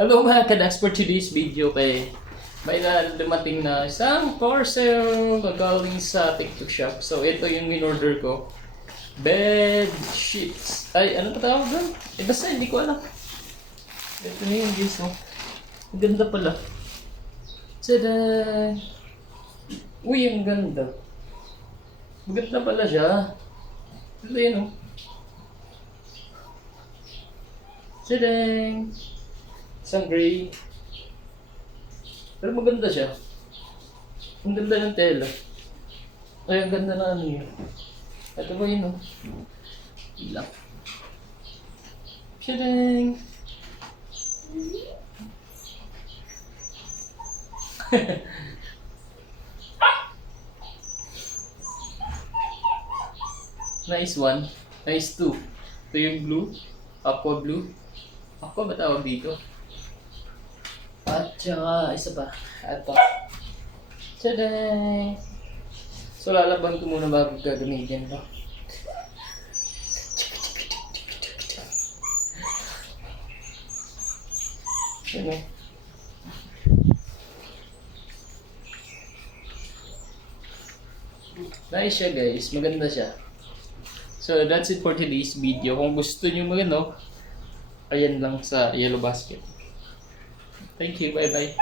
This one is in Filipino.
Hello mga kadags, for today's video kay may dumating na isang parcel galing sa TikTok shop. So ito yung in-order ko. Bed sheets. Ay, ano pa tawag doon? Basta hindi ko alam. Ito na yung guys, oh. Ang ganda pala. Tada! Uy, ang ganda. Maganda pala siya. Ito yun, oh. Tada! Isang gray. Pero maganda siya. Ang ganda ng tela. Ay, ang ganda na ano yun. Ito ba yun, oh? Ilang. Tadang! Nice one. Nice two. Ito yung blue. Aqua blue. Aqua ba tawag dito? At saka, isa pa. Ito. Tadang! So, lalaban ko muna bago gagamitin to. Ano? Nice siya guys. Maganda siya. So, that's it for today's video. Kung gusto nyo magano, ayan lang sa Yellow Basket. Thank you. Bye-bye.